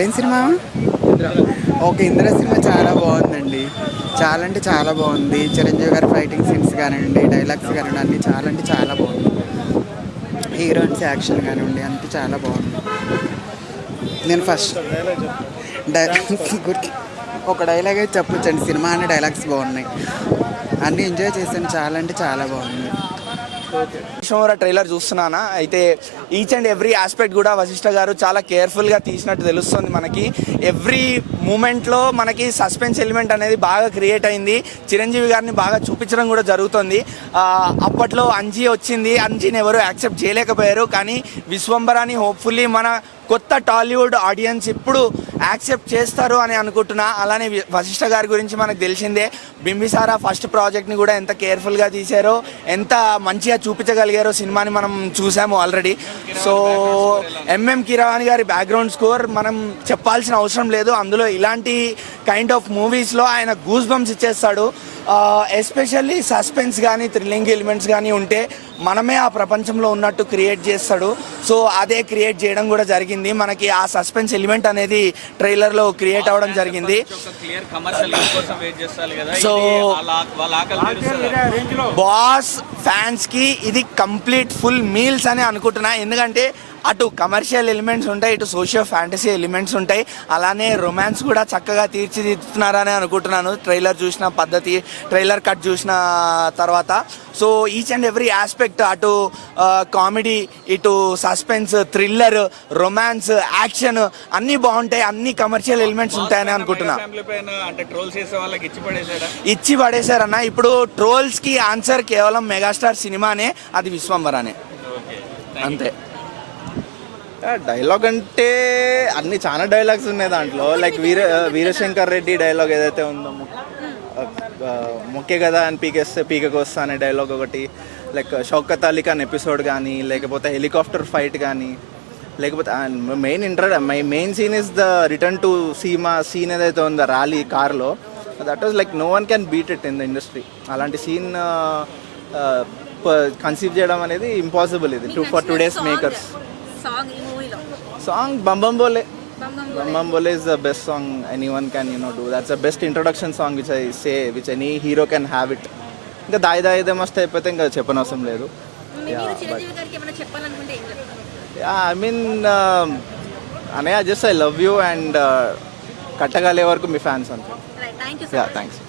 ఏం cinema? Okay, Indra cinema చాలా బాగుందండి. చాలా అంటే చాలా బాగుంది. చిరంజీవి గారి ఫైటింగ్ సీన్స్ కానివ్వండి, డైలాగ్స్ కానివ్వండి, అన్నీ చాలా అంటే చాలా బాగుంది. హీరోయిన్స్ యాక్షన్ కానివ్వండి అంతా చాలా బాగుంది. నేను ఫస్ట్ డైలాగ్స్ గుర్తు ఒక డైలాగ్ అయితే చెప్పొచ్చండి. సినిమా అనే డైలాగ్స్ బాగున్నాయి. అన్నీ ఎంజాయ్ చేశాను. చాలా అంటే చాలా బాగుంది. ట్రైలర్ చూస్తున్నానా అయితే ఈచ్ అండ్ ఎవ్రీ ఆస్పెక్ట్ కూడా వశిష్ఠ గారు చాలా కేర్ఫుల్గా తీసినట్టు తెలుస్తుంది. మనకి ఎవ్రీ మూమెంట్లో మనకి సస్పెన్స్ ఎలిమెంట్ అనేది బాగా క్రియేట్ అయింది. చిరంజీవి గారిని బాగా చూపించడం కూడా జరుగుతుంది. అప్పట్లో అంజీ వచ్చింది, అంజీని ఎవరు యాక్సెప్ట్ చేయలేకపోయారు. కానీ విశ్వంబరాని హోప్ఫుల్లీ మన కొత్త టాలీవుడ్ ఆడియన్స్ ఇప్పుడు యాక్సెప్ట్ చేస్తారు అని అనుకుంటున్నా. అలానే వశిష్ఠ గారి గురించి మనకు తెలిసిందే. బింబిసారా ఫస్ట్ ప్రాజెక్ట్ని కూడా ఎంత కేర్ఫుల్గా తీశారో, ఎంత మంచిగా చూపించగలిగారో సినిమాని మనం చూసాము ఆల్రెడీ. సో ఎంఎం కీరవాణి గారి బ్యాక్గ్రౌండ్ స్కోర్ మనం చెప్పాల్సిన అవసరం లేదు. అందులో ఇలాంటి కైండ్ ఆఫ్ మూవీస్లో ఆయన గూస్ బంప్స్ ఇచ్చేస్తాడు. ఎస్పెషల్లీ సస్పెన్స్ కానీ థ్రిల్లింగ్ ఎలిమెంట్స్ కానీ ఉంటే మనమే ఆ ప్రపంచంలో ఉన్నట్టు క్రియేట్ చేస్తాడు. సో అదే క్రియేట్ చేయడం కూడా జరిగింది. మనకి ఆ సస్పెన్స్ ఎలిమెంట్ అనేది ట్రైలర్లో క్రియేట్ అవ్వడం జరిగింది. సో బాస్ ఫ్యాన్స్కి ఇది కంప్లీట్ ఫుల్ మీల్స్ అని అనుకుంటున్నా. ఎందుకంటే అటు కమర్షియల్ ఎలిమెంట్స్ ఉంటాయి, ఇటు సోషియో ఫ్యాంటసీ ఎలిమెంట్స్ ఉంటాయి, అలానే రొమాన్స్ కూడా చక్కగా తీర్చిదిద్దుతున్నారని అనుకుంటున్నాను ట్రైలర్ చూసిన పద్ధతి, ట్రైలర్ కట్ చూసిన తర్వాత. So each and every aspect, అటు కామెడీ, ఇటు సస్పెన్స్, థ్రిల్లర్, రొమాన్స్, యాక్షన్ అన్నీ బాగుంటాయి. అన్ని కమర్షియల్ ఎలిమెంట్స్ ఉంటాయని అనుకుంటున్నా. ఇచ్చి పడేశారన్న. ఇప్పుడు ట్రోల్స్కి ఆన్సర్ కేవలం మెగాస్టార్ సినిమానే, అది విశ్వంబరానే, అంతే. డైలాగ్ అంటే అన్ని చాలా డైలాగ్స్ ఉన్నాయి దాంట్లో. లైక్ వీరశంకర్ రెడ్డి డైలాగ్ ఏదైతే ఉందో, మొక్కే కదా అని పీకకు వస్తా అనే డైలాగ్ ఒకటి, లైక్ షౌకత్ అలీ ఖాన్ ఎపిసోడ్ కానీ, లేకపోతే హెలికాప్టర్ ఫైట్ కానీ, లేకపోతే main scene is the return to Seema scene ఏదైతే ఉందో ర్యాలీ కార్లో, that was like no one can beat it in the industry. అలాంటి సీన్ కన్సీవ్ చేయడం అనేది ఇంపాసిబుల్ ఇది for today's makers. Song Bam Bam Bole. Bam Bam Bole is the best song anyone can do. That's the best introduction song which I say, which any hero can have it. ఇంకా దాయి దాయిదే must అయిపోతే ఇంకా చెప్పనవసరం లేదు. I mean అనే just I love you and కట్టగలే వరకు మీ ఫ్యాన్స్ అంతే. థ్యాంక్స్.